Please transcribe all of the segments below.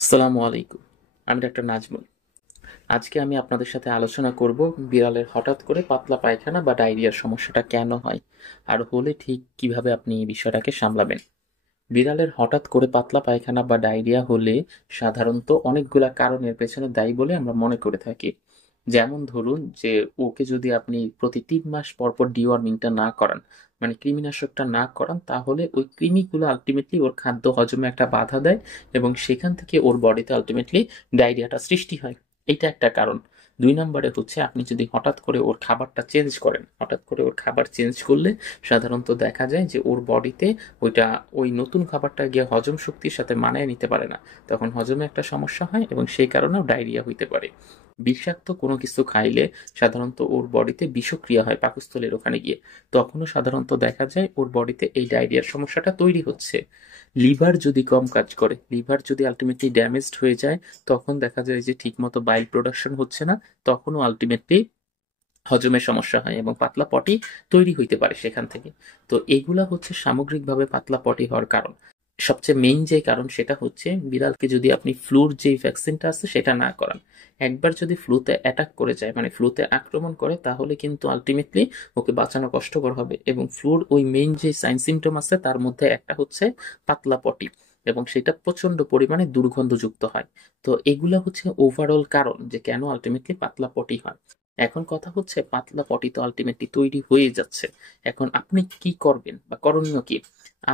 আসসালামু আলাইকুম। আমি ডাক্তার নাজমুল। আজকে আমি আপনাদের সাথে আলোচনা করব বিড়ালের হঠাৎ করে পাতলা পায়খানা বা ডায়রিয়ার সমস্যাটা কেন হয়, আর হলে ঠিক কিভাবে আপনি এই বিষয়টাকে সামলাবেন। বিড়ালের হঠাৎ করে পাতলা পায়খানা বা ডায়রিয়া হলে সাধারণত অনেকগুলা কারণের পেছনে দায়ী বলে আমরা মনে করে থাকি। যেমন ধরুন যে ওকে যদি আপনি প্রতি ৩ মাস পর পর ডিওয়ার্মিংটা না করান, মানে কৃমিনাশকটা না করান, তাহলে ওই কৃমিগুলো আলটিমেটলি ওর খাদ্য হজমে একটা বাধা দেয় এবং সেখান থেকে ওর বডিতে আলটিমেটলি ডায়রিয়াটা সৃষ্টি হয়। এইটা একটা কারণ। ২ নম্বরে হচ্ছে আপনি যদি হঠাৎ করে ওর খাবারটা চেঞ্জ করেন, হঠাৎ করে ওর খাবার চেঞ্জ করলে সাধারণত দেখা যায় যে ওর বডিতে ওইটা ওই নতুন খাবারটা গিয়ে হজম শক্তির সাথে মানায় নিতে পারে না। তখন হজমে একটা সমস্যা হয় এবং সেই কারণেও ডায়রিয়া হইতে পারে। বিষাক্ত কোনো কিছু খাইলে সাধারণত ওর বডিতে বিষক্রিয়া হয় পাকস্থলীর ওখানে গিয়ে। তখনও সাধারণত দেখা যায় ওর বডিতে এই ডায়রিয়ার সমস্যাটা তৈরি হচ্ছে। লিভার যদি কম কাজ করে, লিভার যদি আলটিমেটলি ড্যামেজড হয়ে যায়, তখন দেখা যায় যে ঠিকমতো বাইল প্রোডাকশন হচ্ছে না, তখনও আলটিমেটলি হজমের সমস্যা হয় এবং পাতলা পটি তৈরি হইতে পারে সেখান থেকে। তো এগুলা হচ্ছে সামগ্রিকভাবে পাতলা পটি হওয়ার কারণ। সবচেয়ে মেইন যে কারণ সেটা হচ্ছে বিড়ালকে যদি আপনি ফ্লুর যে ভ্যাকসিনটা আছে সেটা না করান। একবার যদি ফ্লুতে অ্যাটাক করে যায়, মানে ফ্লুতে আক্রমণ করে, তাহলে কিন্তু আলটিমেটলি ওকে বাঁচানো কষ্টকর হবে। এবং ফ্লুর ওই মেইন যে সাইন সিমটম আছে তার মধ্যে একটা হচ্ছে পাতলা পটি, এবং সেটা প্রচন্ড পরিমাণে দুর্গন্ধযুক্ত হয়। তো এগুলা হচ্ছে ওভারঅল কারণ যে কেন আলটিমেটলি পাতলা পটি হয়। এখন কথা হচ্ছে পাতলা পটি তো আলটিমেটলি তৈরি হয়ে যাচ্ছে। এখন আপনি কি করবেন বা করণীয় কি?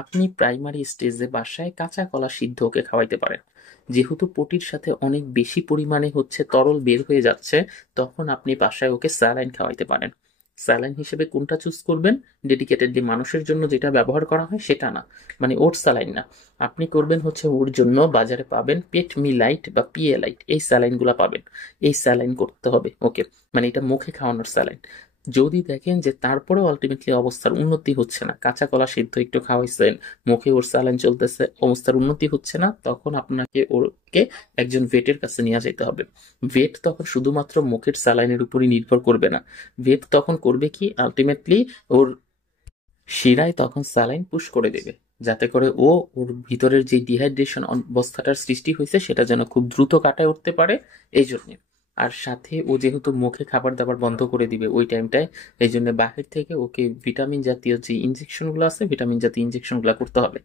আপনি প্রাইমারি স্টেজে বাসায় কাঁচা কলা সিদ্ধ ওকে খাওয়াইতে পারেন। যেহেতু পটির সাথে অনেক বেশি পরিমাণে হচ্ছে তরল বের হয়ে যাচ্ছে, তখন আপনি বাসায় ওকে স্যালাইন খাওয়াইতে পারেন। স্যালাইন হিসেবে কোনটা চুজ করবেন? ডেডিকেটেডলি মানুষের জন্য যেটা ব্যবহার করা হয় সেটা না, মানে ওর স্যালাইন না। আপনি করবেন হচ্ছে ওর জন্য বাজারে পাবেন পেট মি লাইট বা পিএ লাইট, এই স্যালাইনগুলো পাবেন। এই স্যালাইন করতে হবে ওকে, মানে এটা মুখে খাওয়ানোর স্যালাইন। যদি দেখেন যে তারপরেও আলটিমেটলি অবস্থার উন্নতি হচ্ছে না, কাঁচা কলা সিদ্ধ একটু খাওয়াইছেন, মুখে ওর স্যালাইন চলতেছে, অবস্থার উন্নতি হচ্ছে না, তখন আপনাকে ওকে একজন ভেটের কাছে নিয়ে যেতে হবে। ভেট তখন শুধুমাত্র মুখের স্যালাইনের উপরই নির্ভর করবে না। ভেট তখন করবে কি, আলটিমেটলি ওর শিরায় তখন স্যালাইন পুশ করে দেবে, যাতে করে ওর ভিতরের যে ডিহাইড্রেশন অবস্থাটার সৃষ্টি হয়েছে সেটা যেন খুব দ্রুত কাটায় উঠতে পারে। এই জন্য। আর সাথে ও যেহেতু মুখে খাবার দাবার বন্ধ করে দিবে ওই টাইমটায়, এই জন্য বাহির থেকে ওকে ভিটামিন জাতীয় যে ইনজেকশনগুলো আছে, ভিটামিন জাতীয় ইনজেকশনগুলো করতে হবে।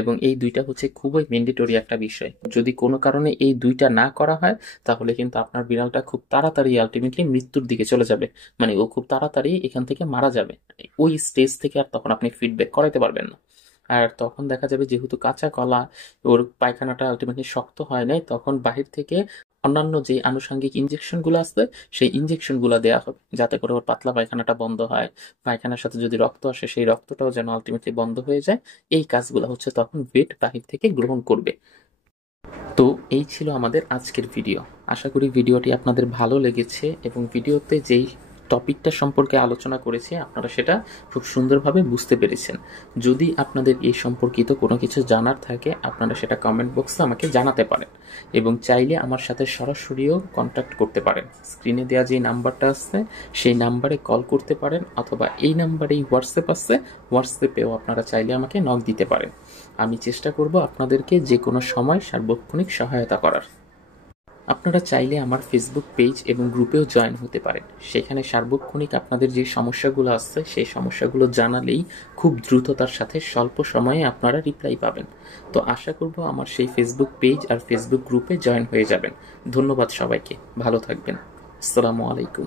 এবং এই দুইটা হচ্ছে খুবই ম্যান্ডেটরি একটা বিষয়। যদি কোনো কারণে এই দুইটা না করা হয়, তাহলে কিন্তু আপনার বিড়ালটা খুব তাড়াতাড়ি আলটিমেটলি মৃত্যুর দিকে চলে যাবে। মানে ও খুব তাড়াতাড়ি এখান থেকে মারা যাবে। ওই স্টেজ থেকে আর তখন আপনি ফিডব্যাক করাইতে পারবেন না। আর তখন দেখা যাবে যেহেতু কাঁচা কলা, ওর পায়খানাটা আলটিমেটলি শক্ত হয় নাই, তখন বাহির থেকে অন্যান্য যে আনুষঙ্গিক ইনজেকশন গুলো আছে সেই ইনজেকশন গুলো দেওয়া হবে, যাতে করে ওর পাতলা পায়খানাটা বন্ধ হয়। পায়খানার সাথে যদি রক্ত আসে সেই রক্তটাও যেন আলটিমেটলি বন্ধ হয়ে যায়। এই কাজগুলো হচ্ছে তখন ভেট বাহির থেকে গ্রহণ করবে। তো এই ছিল আমাদের আজকের ভিডিও। আশা করি ভিডিওটি আপনাদের ভালো লেগেছে এবং ভিডিওতে যেই টপিকটা সম্পর্কে আলোচনা করেছি আপনারা সেটা খুব সুন্দরভাবে বুঝতে পেরেছেন। যদি আপনাদের এই সম্পর্কিত কোনো কিছু জানার থাকে, আপনারা সেটা কমেন্ট বক্সে আমাকে জানাতে পারেন এবং চাইলে আমার সাথে সরাসরিও কন্ট্যাক্ট করতে পারেন। স্ক্রিনে দেওয়া যে নাম্বারটা আছে সেই নাম্বারে কল করতে পারেন, অথবা এই নাম্বারেই হোয়াটসঅ্যাপ আছে, হোয়াটসঅ্যাপেও আপনারা চাইলে আমাকে নক দিতে পারেন। আমি চেষ্টা করব আপনাদেরকে যে কোনো সময় সার্বক্ষণিক সহায়তা করার। আপনারা চাইলে আমার ফেসবুক পেজ এবং গ্রুপেও জয়েন হতে পারেন। সেখানে সার্বক্ষণিক আপনাদের যে সমস্যাগুলো আছে সেই সমস্যাগুলো জানালেই খুব দ্রুততার সাথে স্বল্প সময়ে আপনারা রিপ্লাই পাবেন। তো আশা করব আমার সেই ফেসবুক পেজ আর ফেসবুক গ্রুপে জয়েন হয়ে যাবেন। ধন্যবাদ সবাইকে, ভালো থাকবেন। আসসালামু আলাইকুম।